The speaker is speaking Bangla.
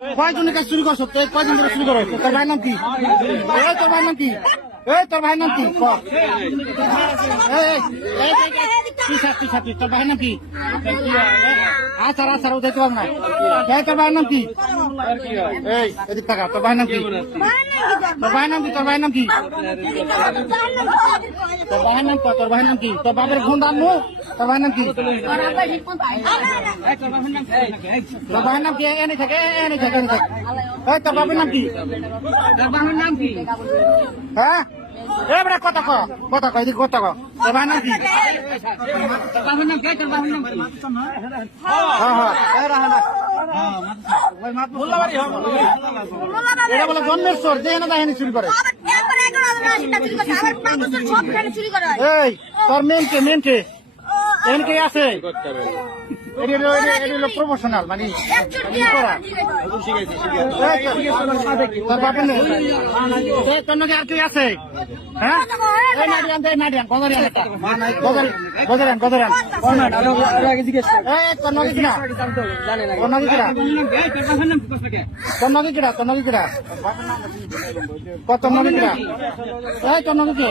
কয়জনের কাছে চুরি করছ? কয়জন ধরে চুরি করো? তোর ভাইয়ের নাম কি? এই তোর ভাইয়ের নাম কি? এই তোর ভাইয়ের নাম কি? তোর ভাইয়ের নাম কি? আচ্ছা আচ্ছা ও দেখতে পাবো না। তোর ভাইয়ের নাম কি? তোর ভাইয়ের নাম কি? তোর ভাইয়ের নাম কি তোর ভাইয়ের নাম কি তোর ভাইয়ের নাম তোর ভাইয়ের নাম কি তোর বাপের ফোন দাম তোর ভাইয়ের নাম কি তোর ভাইয়ের নাম কি এনে থাকে এনে থাকে এনে থাকে এই তোর বাপের নাম কি নাম কি হ্যাঁ এবারে কথা ক কথা ক এদিকে কথা ক তোর ভাইয়ের নাম কি বাবার নাম কে তোর নাম কি হ্যাঁ হ্যাঁ না। এটা বলে জন্মের চোর যে এনে দেয় এনে চুরি করে। এই তোর মেন কে মেন কে এন কে আছে প্রফেশনাল মানে আর আছে? হ্যাঁ? বাবার নাম কি তোর কিনা? কত নাকি কিনা? এই তোর নাকি কি